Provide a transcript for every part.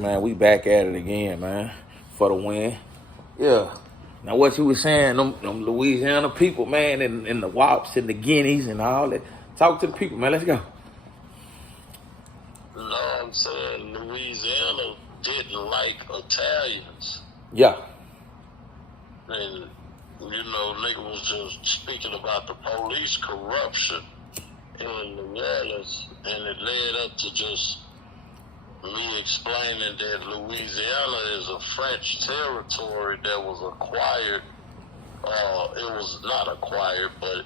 Man, we back at it again, man, for the win. Yeah. Now, what you was saying, them Louisiana people, man, and the Wops and the Guineas and all that. Talk to the people, man. Let's go. No, I'm saying Louisiana didn't like Italians. Yeah. And, nigga was just speaking about the police corruption in New Orleans, and it led up to just me explaining that Louisiana is a French territory that was acquired. It was not acquired, but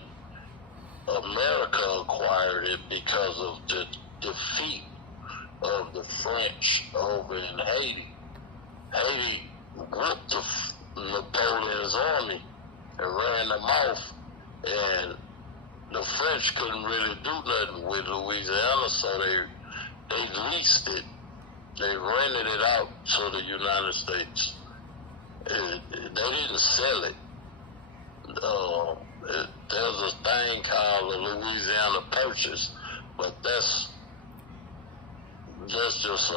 America acquired it because of the defeat of the French over in Haiti. Haiti whooped Napoleon's army and ran them off, and the French couldn't really do nothing with Louisiana, so they leased it. They rented it out to the United States. They didn't sell it. There's a thing called the Louisiana Purchase, but that's just a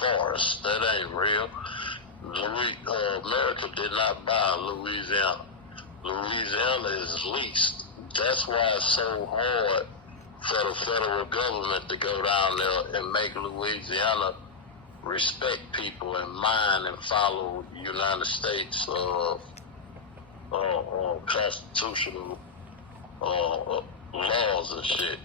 farce. That ain't real. America did not buy Louisiana. Louisiana is leased. That's why it's so hard for the federal government to go down there and make Louisiana respect people and mind and follow United States constitutional laws and shit.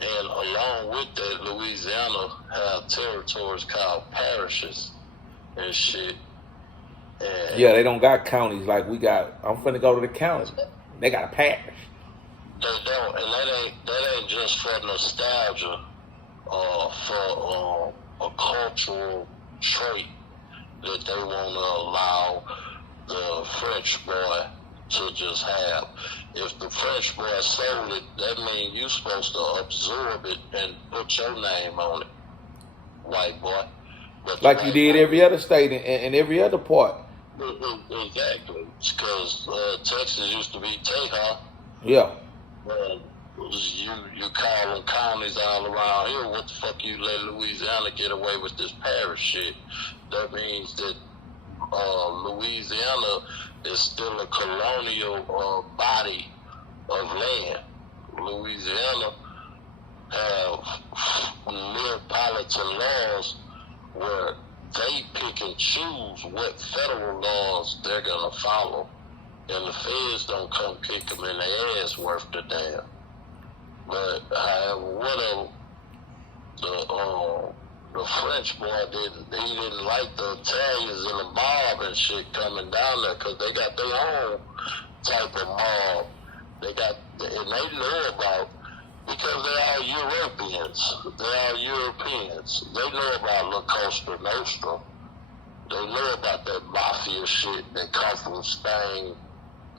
And along with that, Louisiana have territories called parishes and shit. And yeah, they don't got counties like we got. I'm finna go to the county. They got a parish. They don't, and that ain't just for nostalgia, for a cultural trait that they want to allow the French boy to just have. If the French boy sold it, that means you're supposed to absorb it and put your name on it, white boy. But like you did every other state and every other part. Exactly, because Texas used to be Tejas. Yeah. You call them counties all around here. What the fuck you let Louisiana get away with this parish shit? That means that Louisiana is still a colonial body of land. Louisiana have Neapolitan laws where they pick and choose what federal laws they're gonna follow, and the feds don't come kick them in the ass worth the damn. But however, whatever, the French boy didn't like the Italians and the mob and shit coming down there, because they got their own type of mob. And they know about, because they're all Europeans. They're all Europeans. They know about La Costa Nostra. They know about that mafia shit that comes from Spain,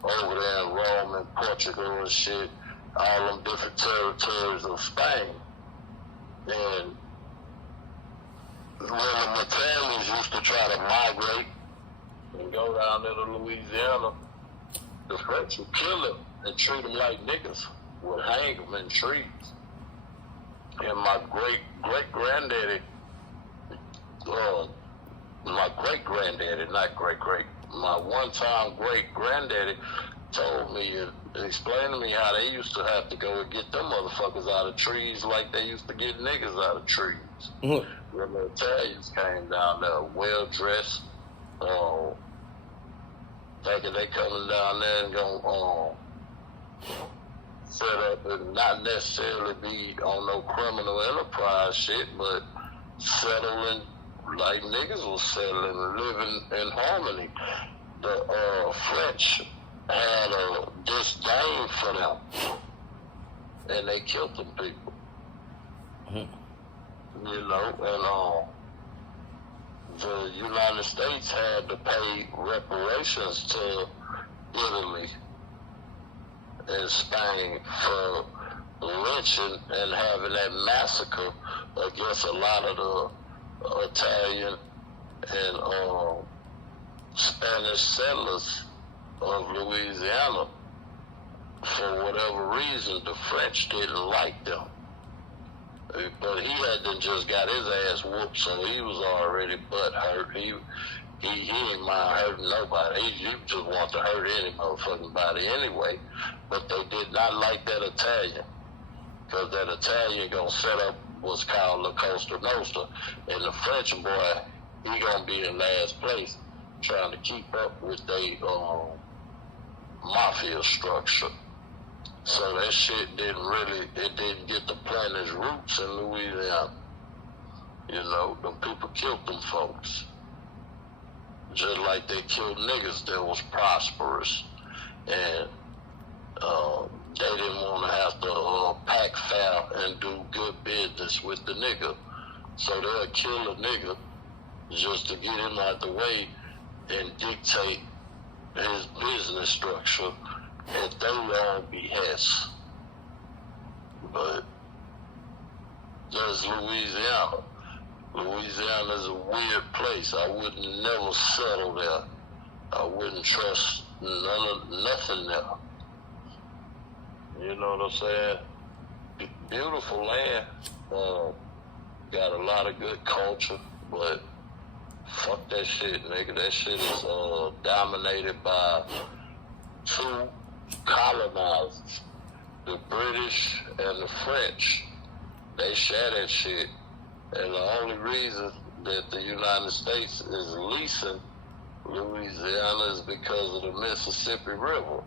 over there in Rome and Portugal and shit, all them different territories of Spain. And when the Italians used to try to migrate and go down there to Louisiana, the French would kill them and treat them like niggas, would hang them in trees. And my great-granddaddy, my one-time great-granddaddy told me and explained to me how they used to have to go and get them motherfuckers out of trees like they used to get niggas out of trees. Mm-hmm. When the Italians came down there, well-dressed, thinking they coming down there and gonna set up and not necessarily be on no criminal enterprise shit, but settling like niggas was settling and living in harmony. The French had a disdain for them, and they killed them people. Mm-hmm. And the United States had to pay reparations to Italy and Spain for lynching and having that massacre against a lot of the Italian and Spanish settlers of Louisiana. For whatever reason, the French didn't like them. But he hadn't just got his ass whooped, so he was already butt hurt. He ain't mind hurting nobody. He just want to hurt any motherfucking body anyway. But they did not like that Italian, because that Italian gonna set up what's called La Costa Nostra, and the French boy, he gonna be in last place, trying to keep up with they mafia structure. So that shit didn't get to plant its roots in Louisiana. You know, them people killed them folks. Just like they killed niggas that was prosperous. And they didn't want to have to pack foul and do good business with the nigga. So they'll kill a nigga just to get him out the way and dictate his business structure at their own behest. But that's Louisiana. Louisiana is a weird place. I would never settle there. I wouldn't trust nothing there. You know what I'm saying? Beautiful land. Got a lot of good culture, but fuck that shit, nigga. That shit is dominated by two colonizers, the British and the French. They share that shit. And the only reason that the United States is leasing Louisiana is because of the Mississippi River.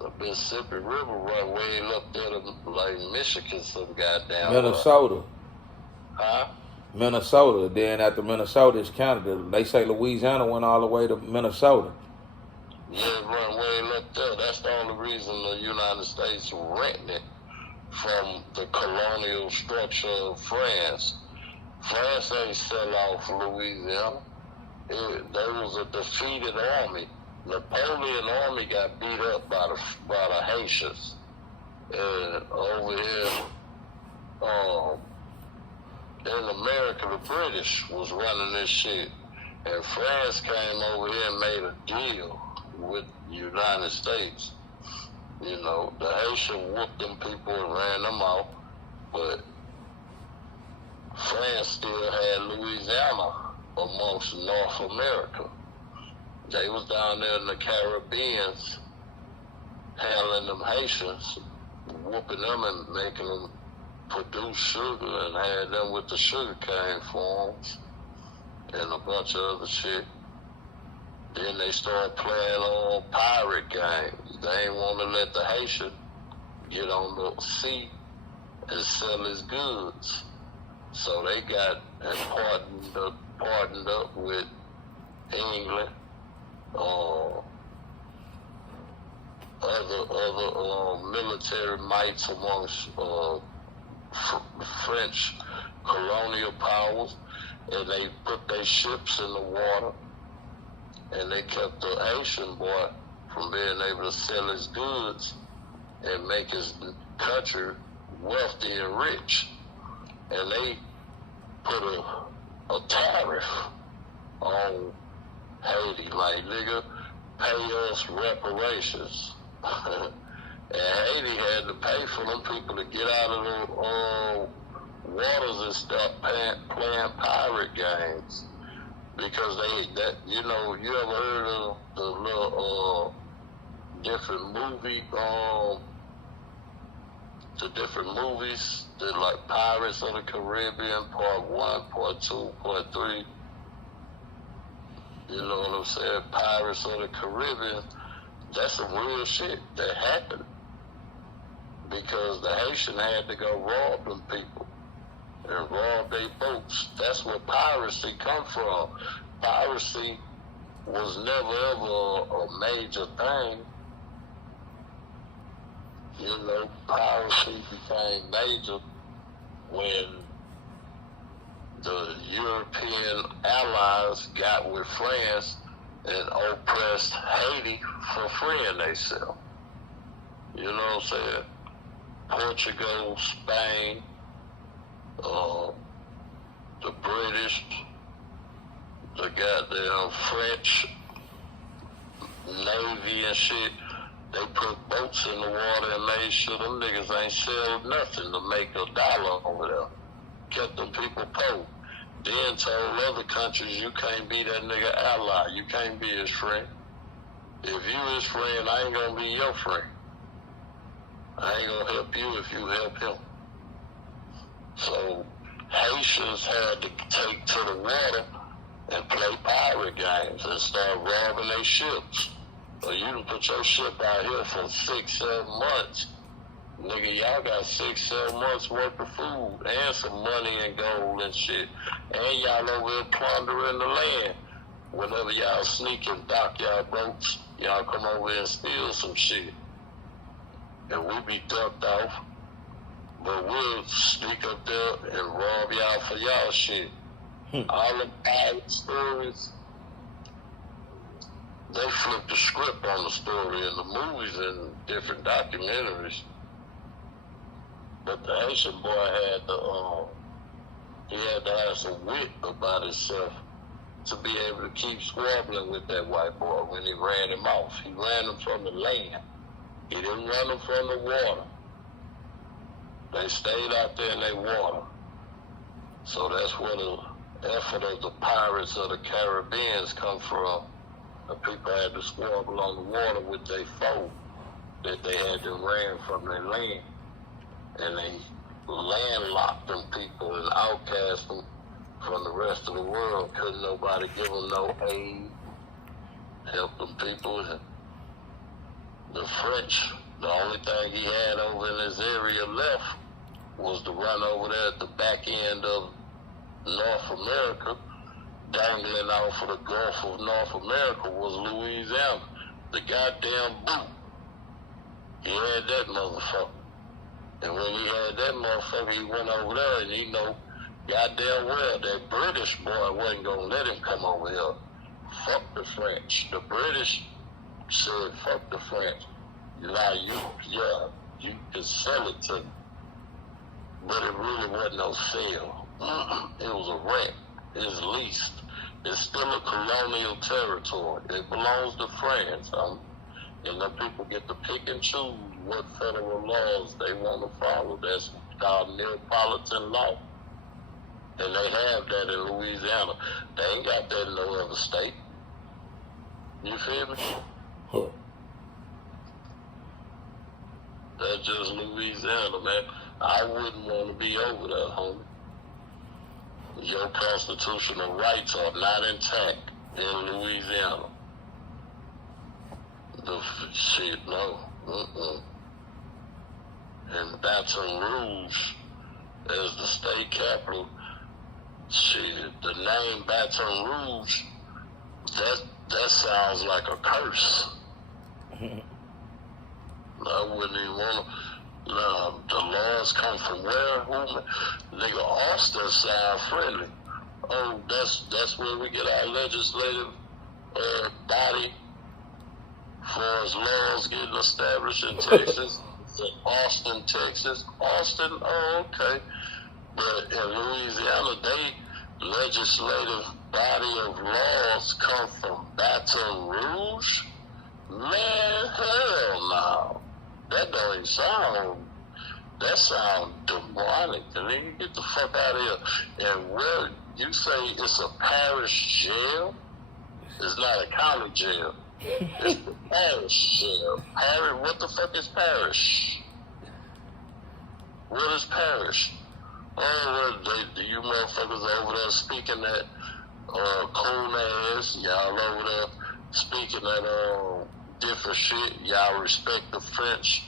The Mississippi River run way up there to like Michigan, some goddamn. Minnesota. Huh? Minnesota. Then after Minnesota is Canada. They say Louisiana went all the way to Minnesota. Yeah, it run way up there. That's the only reason the United States renting it from the colonial structure of France. France ain't sell off Louisiana. There was a defeated army. Napoleon's army got beat up by the Haitians. And over here, in America, the British was running this shit. And France came over here and made a deal with the United States. You know, the Haitian whooped them people and ran them out, but France still had Louisiana amongst North America. They was down there in the Caribbean handling them Haitians, whooping them and making them produce sugar, and had them with the sugarcane farms and a bunch of other shit. Then they started playing on pirate games. They ain't want to let the Haitian get on the sea and sell his goods. So they got partnered up with England, other military mights amongst French colonial powers, and they put their ships in the water, and they kept the Haitian boy from being able to sell his goods and make his country wealthy and rich. And they put a tariff on Haiti, like, nigga, pay us reparations. And Haiti had to pay for them people to get out of the waters and start playing pirate games. Because you ever heard of the little different movies that like Pirates of the Caribbean, Part 1, Part 2, Part 3. You know what I'm saying? Pirates of the Caribbean, that's some real shit that happened. Because the Haitian had to go rob them people and rob their boats. That's where piracy come from. Piracy was never ever a major thing. You know, piracy became major when the European allies got with France and oppressed Haiti for freeing themselves. You know what I'm saying? Portugal, Spain, the British, the goddamn French Navy and shit, They put boats in the water and made sure them niggas ain't sell nothing to make $1 over there. Kept them people poor. Then told other countries, you can't be that nigga ally. You can't be his friend. If you his friend, I ain't gonna be your friend. I ain't gonna help you if you help him. So Haitians had to take to the water and play pirate games and start robbing their ships. So you can put your ship out here for 6-7 months. Nigga, y'all got 6-7 months worth of food and some money and gold and shit. And y'all over here plundering the land. Whenever y'all sneak and dock y'all boats, y'all come over here and steal some shit. And we be ducked off. But we'll sneak up there and rob y'all for y'all shit. All the pirate stories, they flip the script on the story in the movies and different documentaries. But the Haitian boy had to have some wit about himself to be able to keep squabbling with that white boy when he ran him off. He ran him from the land. He didn't run him from the water. They stayed out there in their water. So that's where the effort of the pirates of the Caribbean come from. The people had to squabble on the water with their foe that they had to ran from their land. And they landlocked them people and outcast them from the rest of the world. Couldn't nobody give them no aid, help them people. And the French, the only thing he had over in his area left was to run over there at the back end of North America. Dangling off of the Gulf of North America was Louisiana. The goddamn boot. He had that motherfucker. And when he had that motherfucker, he went over there and he know goddamn well that British boy wasn't gonna let him come over here. Fuck the French. The British said, fuck the French. You can sell it to them. But it really wasn't no sale. It was a rent. It's leased. It's still a colonial territory. It belongs to France. And the people get to pick and choose what federal laws they want to follow. That's called Neapolitan law. And they have that in Louisiana. They ain't got that in no other state. You feel me? Huh. That's just Louisiana, man. I wouldn't want to be over there, homie. Your constitutional rights are not intact in Louisiana. The shit, no. And Baton Rouge, as the state capital, shit, the name Baton Rouge, that sounds like a curse. I wouldn't even want to. Nah, the laws come from where? Nigga, Austin sound friendly. Oh, that's where we get our legislative body for as laws getting established in Texas. Austin, Texas. Austin, oh, okay. But in Louisiana, they legislative body of laws come from Baton Rouge? Man, hell no. That don't even sound, that sound demonic. And then you get the fuck out of here. And where you say it's a parish jail? It's not a county jail. It's the parish jail. Parish, what the fuck is parish? What is parish? Oh, you motherfuckers over there speaking that cool ass. Y'all over there speaking that different shit. Y'all respect the French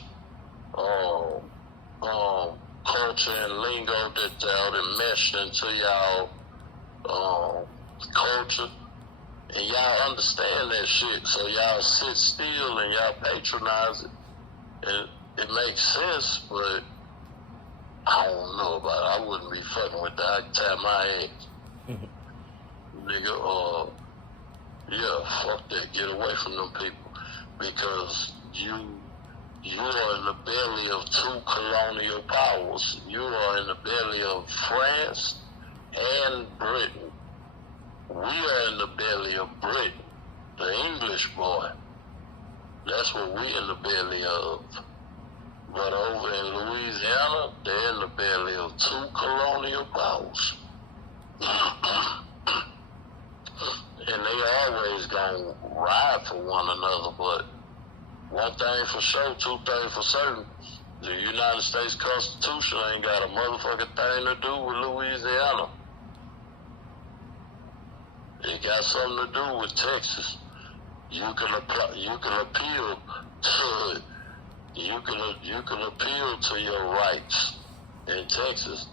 culture and lingo that's out and meshed into y'all culture. And y'all understand that shit. So y'all sit still and y'all patronize it. And it makes sense, but I don't know about it. I wouldn't be fucking with that. I'd tap my ass. Nigga, yeah, fuck that. Get away from them people. Because you are in the belly of two colonial powers. You are in the belly of France and Britain. We are in the belly of Britain, the English boy. That's what we in the belly of. But over in Louisiana, they're in the belly of 2 colonial powers. And they always gonna ride for one another, but one thing for sure, 2 things for certain. The United States Constitution ain't got a motherfucking thing to do with Louisiana. It got something to do with Texas. You can appeal to it. You can appeal to your rights in Texas.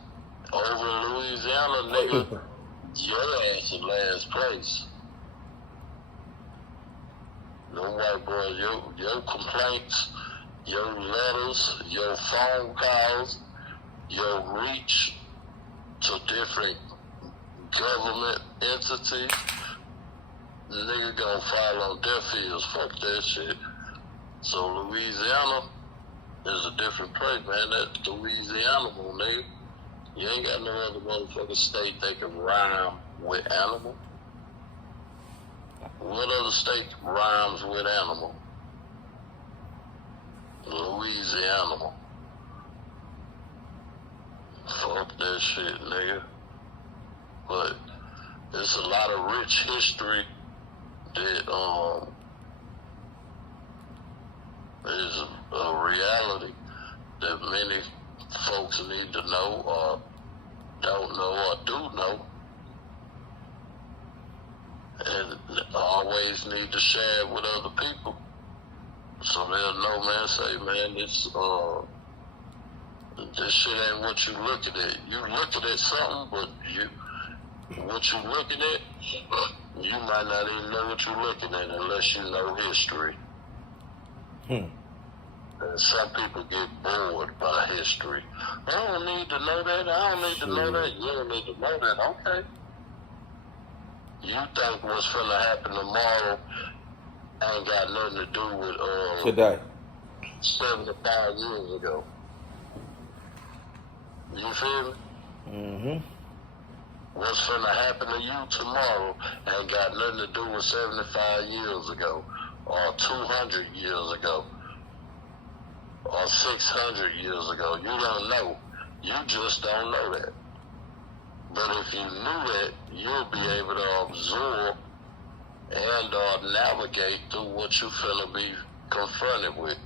Over in Louisiana, nigga, your ass in last place. No white boy, your complaints, your letters, your phone calls, your reach to different government entities, nigga gonna fall on deaf ears. Fuck that shit. So Louisiana is a different place, man. That's Louisiana, nigga. You ain't got no other motherfucking state that can rhyme with animal. What other state rhymes with animal? Louisiana. Fuck that shit, nigga. But there's a lot of rich history that is a reality that many folks need to know or don't know or do know. And always need to share it with other people. So they'll know, man, say, man, this shit ain't what you looking at. You looking at something, but what you looking at, you might not even know what you're looking at unless you know history. And some people get bored by history. I don't need to know that. I don't need to know that. You don't need to know that. Okay. You think what's finna happen tomorrow ain't got nothing to do with today. 75 years ago. You feel me? Mm-hmm. What's finna happen to you tomorrow ain't got nothing to do with 75 years ago, or 200 years ago, or 600 years ago. You don't know. You just don't know that. But if you knew that, you'll be able to absorb and or navigate through what you finna be confronted with.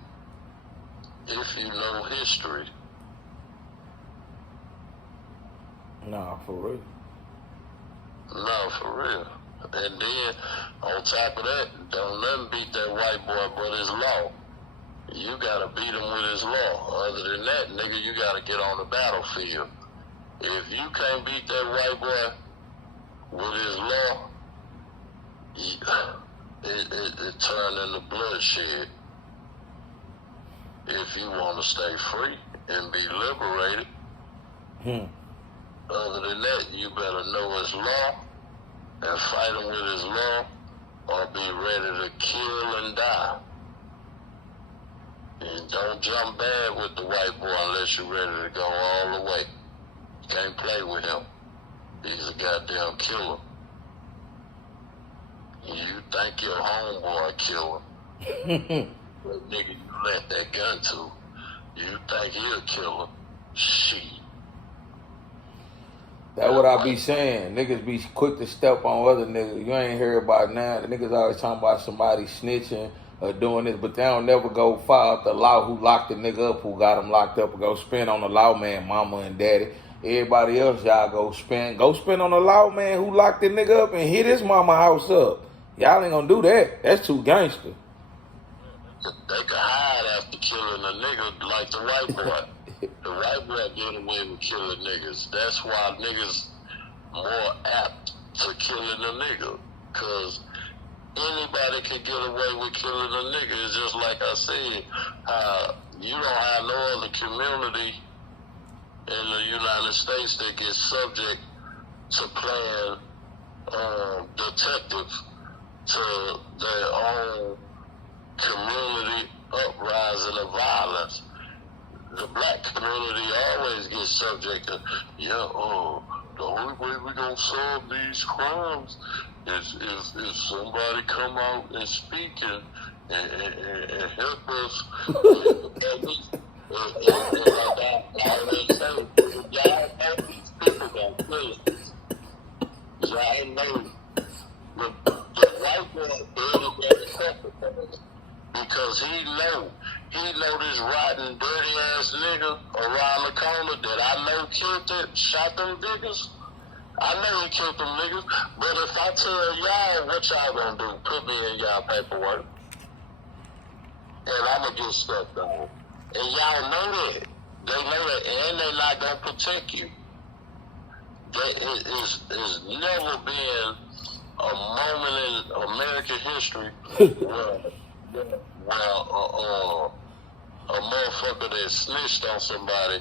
If you know history. Nah, for real. No, for real. And then, on top of that, don't let him beat that white boy but his law. You gotta beat him with his law. Other than that, nigga, you gotta get on the battlefield. If you can't beat that white boy with his law, it turn into bloodshed. If you want to stay free and be liberated, other than that, you better know his law and fight him with his law, or be ready to kill and die. And don't jump bad with the white boy unless you're ready to go all the way. Can't play with him. He's a goddamn killer. You think your homeboy killer. But nigga, you let that gun to. You think he a killer. Shit. That's what I be saying. Niggas be quick to step on other niggas. You ain't hear about now. The niggas always talking about somebody snitching or doing this, but they don't never go file out the law who locked the nigga up, who got him locked up, and go spend on the law man, mama and daddy. Everybody else, y'all go spend on the law man who locked the nigga up and hit his mama house up. Y'all ain't gonna do that. That's too gangster. They could hide after killing a nigga like the white boy. The white boy get away with killing niggas. That's why niggas more apt to killing a nigga. Cause anybody can get away with killing a nigga. It's just like I said, you don't have no other community in the United States that gets subject to playing detective to their own community uprising of violence. The black community always gets subject to, the only way we're gonna solve these crimes is if somebody come out and speak and and help us get the police. And like I always say, y'all know these people got prisons. Y'all know the white man dirty that couple because he know this rotten, dirty ass nigga around the corner that I know killed that, shot them niggas. I know he killed them niggas, but if I tell y'all what y'all gonna do, put me in y'all paperwork, and I'ma get stuck on. And y'all know that. They know that, and they not gonna protect you. It's never been a moment in American history where a motherfucker that snitched on somebody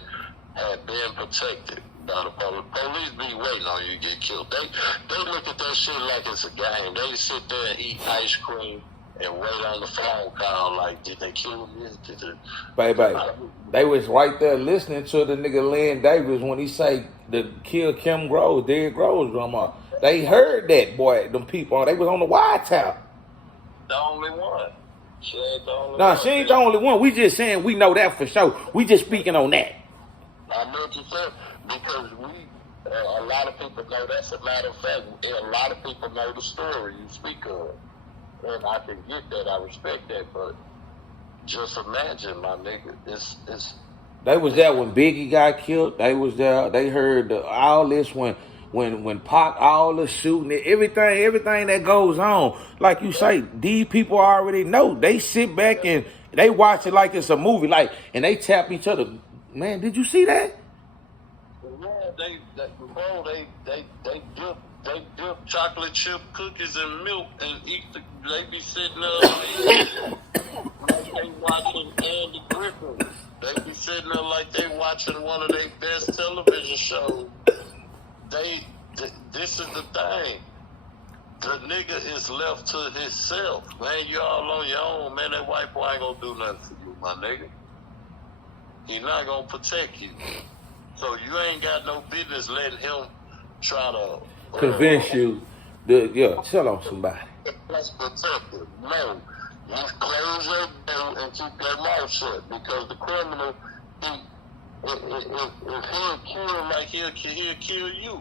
had been protected by the police. Police be waiting on you to get killed. They look at that shit like it's a game. They sit there and eat ice cream and wait on the phone call like, did they kill me? Baby, they was right there listening to the nigga Lynn Davis when he say the kill Kim Groves, Derrick Groves drama. They heard that, boy, them people. They was on the wiretap. The only one. She ain't the only one. Nah, she ain't the only one. We just saying we know that for sure. We just speaking on that. I know what you said, because a lot of people know. That's a matter of fact. A lot of people know the story you speak of. And I can get that. I respect that. But just imagine, my nigga, it's They was there when Biggie got killed. They was there. They heard all this when Pac, all the shooting, everything that goes on. Like you say, these people already know. They sit back and they watch it like it's a movie. Like, and they tap each other. Man, did you see that? Yeah, they dip chocolate chip cookies in milk and eat they be sitting there like they watching Andy Griffin. They be sitting there like they watching one of their best television shows. This is the thing. The nigga is left to himself. Man, you all on your own. Man, that white boy ain't gonna do nothing for you, my nigga. He not gonna protect you. So you ain't got no business letting him try to convince you. Tell on somebody. That's protected. No. You close your door and keep your mouth shut, because the criminal, if he'll kill like he'll kill you.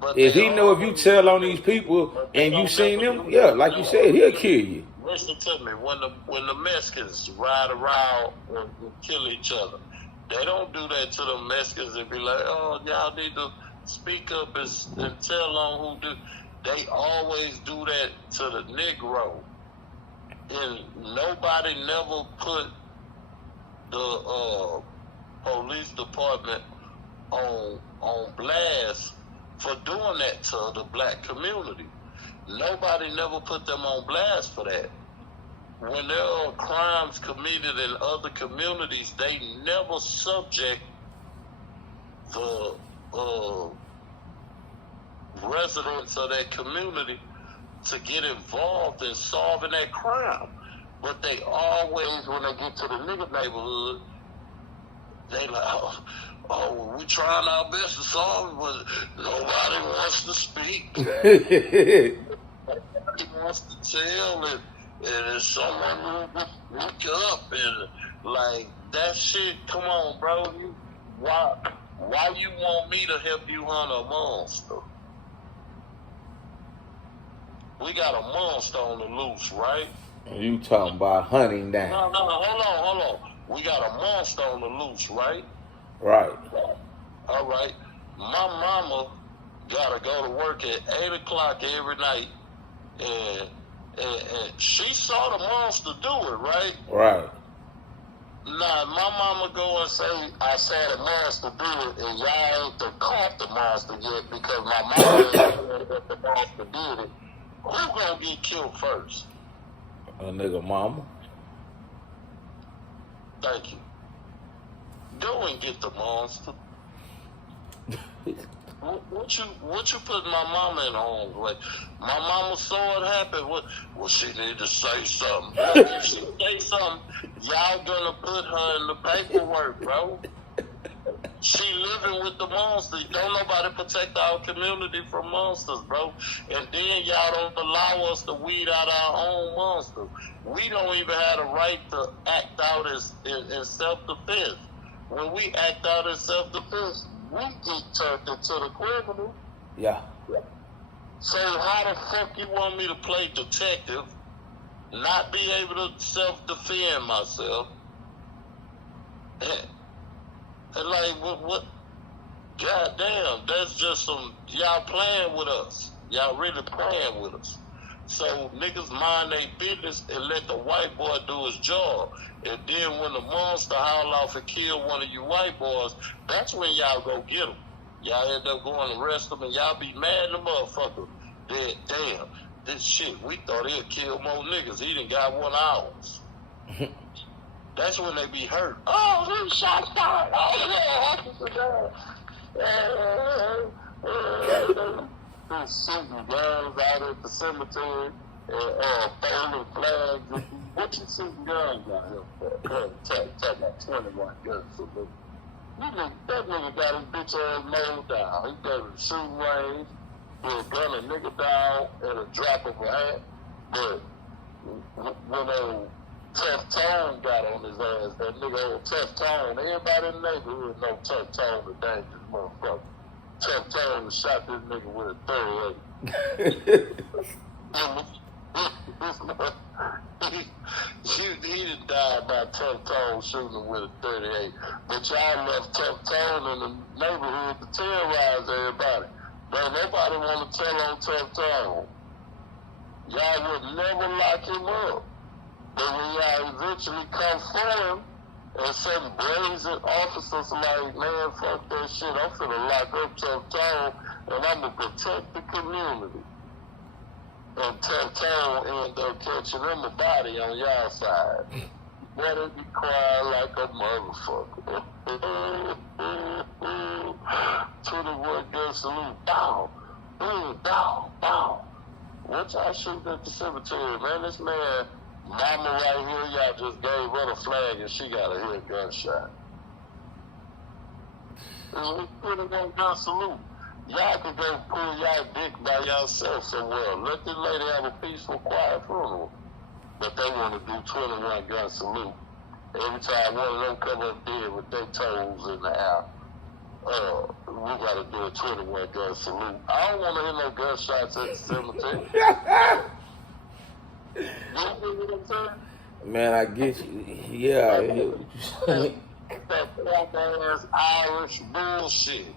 But if he know if you tell on these people and you seen them, yeah, like you said, he'll kill you. Listen to me. When the Mexicans ride around and kill each other, they don't do that to the Mexicans and be like, oh, y'all need to speak up and tell on who do. They always do that to the Negro. And nobody never put the police department on blast for doing that to the black community. Nobody never put them on blast for that. When there are crimes committed in other communities, they never subject the residents of that community to get involved in solving that crime. But they always, when they get to the nigga neighborhood, they like, well, we trying our best to solve it, but nobody wants to speak. Nobody wants to tell, and if someone will look up, and like, that shit, come on, bro. Why you want me to help you hunt a monster? We got a monster on the loose, right? You talking about hunting down. No, hold on. We got a monster on the loose, right? Right. All right. My mama gotta go to work at 8 o'clock every night, and she saw the monster do it, right? Right. Now, my mama go and say, I saw the monster do it, and y'all ain't caught the monster yet because my mama ain't know that the monster did it. Who gonna get killed first? A nigga mama. Thank you. Go and get the monster. What you put my mama in harm's way? My mama saw it happen. Well, she need to say something. If she say something, y'all gonna put her in the paperwork, bro. She living with the monsters. Don't nobody protect our community from monsters, bro. And then y'all don't allow us to weed out our own monsters. We don't even have the right to act out in self-defense. When we act out in self-defense, we get turned into the criminal. Yeah. So how the fuck you want me to play detective, not be able to self-defend myself? And like, what? Goddamn, that's just some, y'all playing with us. Y'all really playing with us. So niggas mind their business and let the white boy do his job. And then when the monster howl off and kill one of you white boys, that's when y'all go get them. Y'all end up going to arrest them and y'all be mad at the motherfucker. That, damn, this shit, we thought he'd kill more niggas. He done got 1 hour. That's when they be hurt. Oh, he shot started. Oh, yeah, shooting guns out at the cemetery and throwing flags. What you shooting guns out here for? Talk about 21 guns. That nigga got his bitch ass mowed down. He got a shooting range. He'll gun a nigga down at a drop of a hat. But when Tough Tone got on his ass, that nigga old Tough Tone, everybody in the neighborhood know Tough Tone the dangerous motherfucker. Tough Tone shot this nigga with a 38. He done died by Tough Tone shooting him with a 38. But y'all left Tough Tone in the neighborhood to terrorize everybody. But nobody want to tell on Tough Tone. Y'all would never lock him up. But when y'all eventually come for him and some brazen officers like, man, fuck that shit, I'm finna lock up Tough Tone and I'm gonna protect the community. And Tough Tone end up catching him a body on y'all side. Let it be crying like a motherfucker. 21 gun salute. Bow. Bow. Bow. What y'all shooting at the cemetery, man? This man, mama right here, y'all just gave her the flag and she got a head gunshot. And we put it on gun salute. Y'all can go pull y'all dick by yourself somewhere. Let this lady have a peaceful, quiet funeral. But they want to do 21 gun salute. Every time one of them come up dead with their toes in the air, we got to do a 21 gun salute. I don't want to hear no gunshots at the cemetery. You know what I'm saying? Man, I get you. Yeah, I hear what you're saying. That crack-ass Irish bullshit.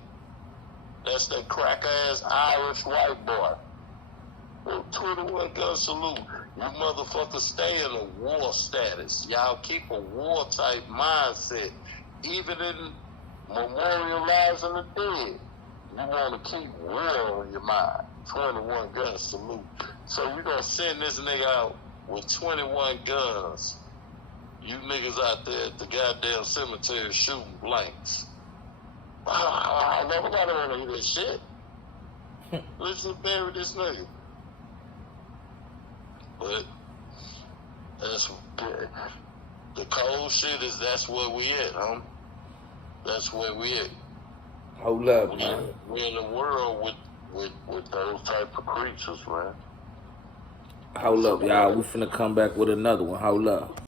That's that crack-ass Irish white boy. 21 gun salute. You motherfuckers stay in a war status. Y'all keep a war-type mindset. Even in memorializing the dead, you want to keep war on your mind. 21 gun salute. So you gonna send this nigga out with 21 guns. You niggas out there at the goddamn cemetery shooting blanks. Nobody wanna hear this shit. Let's just bury this nigga. But that's the cold shit is that's where we at, huh? That's where we at. Hold up, man. We're in a world with those type of creatures, man. Hold up, y'all. We finna come back with another one. Hold up.